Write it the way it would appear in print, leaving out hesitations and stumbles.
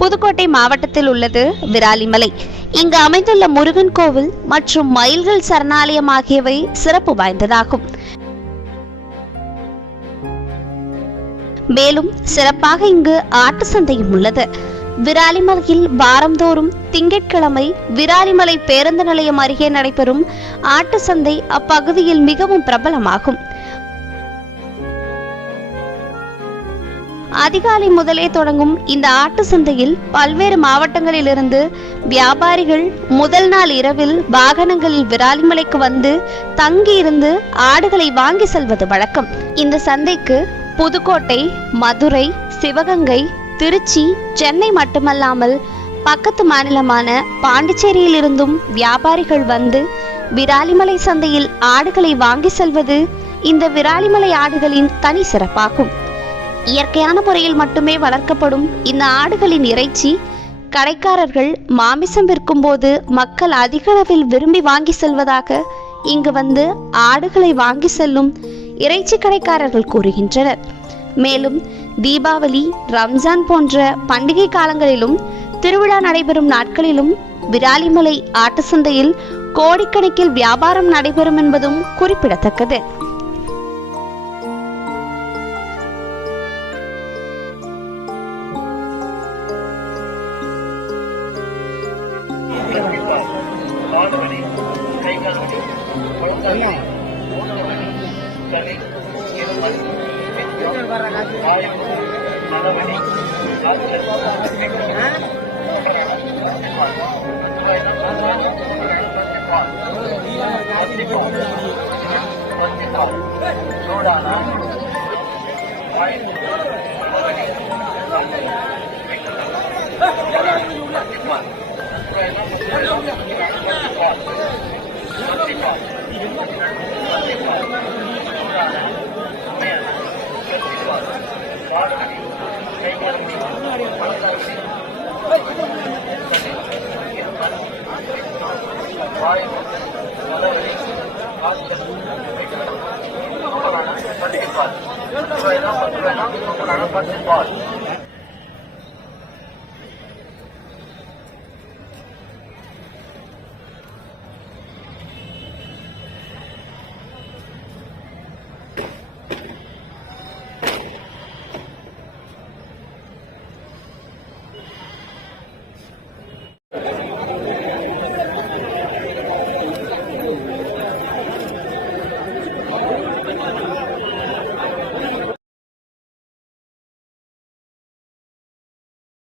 புதுக்கோட்டை மாவட்டத்தில் உள்ளது விராலிமலை. இங்கு அமைந்துள்ள முருகன் கோவில் மற்றும் மயில்கள் சரணாலயம் ஆகியவை சிறப்பு வாய்ந்ததாகும். மேலும் சிறப்பாக இங்கு ஆட்டு சந்தையும் உள்ளது. விராலிமலையில் வாரந்தோறும் திங்கட்கிழமை விராலிமலை பேருந்து நிலையம் அருகே நடைபெறும் ஆட்டு சந்தை அப்பகுதியில் மிகவும் பிரபலமாகும். அதிகாலை முதலே தொடங்கும் இந்த ஆட்டு சந்தையில் பல்வேறு மாவட்டங்களிலிருந்து வியாபாரிகள் முதல் நாள் இரவில் வாகனங்களில் விராலிமலைக்கு வந்து தங்கியிருந்து ஆடுகளை வாங்கி செல்வது வழக்கம். இந்த சந்தைக்கு புதுக்கோட்டை, மதுரை, சிவகங்கை, திருச்சி, சென்னை மட்டுமல்லாமல் பக்கத்து மாநிலமான பாண்டிச்சேரியில் இருந்தும் வியாபாரிகள் வந்து விராலிமலை சந்தையில் ஆடுகளை வாங்கி செல்வது இந்த விராலிமலை ஆடுகளின் தனி சிறப்பாகும். இயற்கையான முறையில் மட்டுமே வளர்க்கப்படும் இந்த ஆடுகளின் இறைச்சி கடைக்காரர்கள் மாமிசம் விற்கும் போது மக்கள் அதிக அளவில் விரும்பி வாங்கி செல்வதாக இங்கு வந்து ஆடுகளை வாங்கி செல்லும் இறைச்சி கடைக்காரர்கள் கூறுகின்றனர். மேலும் தீபாவளி, ரம்ஜான் போன்ற பண்டிகை காலங்களிலும் திருவிழா நடைபெறும் நாட்களிலும் விராலிமலை ஆட்டு சந்தையில் கோடிக்கணக்கில் வியாபாரம் நடைபெறும் என்பதும் குறிப்பிடத்தக்கது. Paul.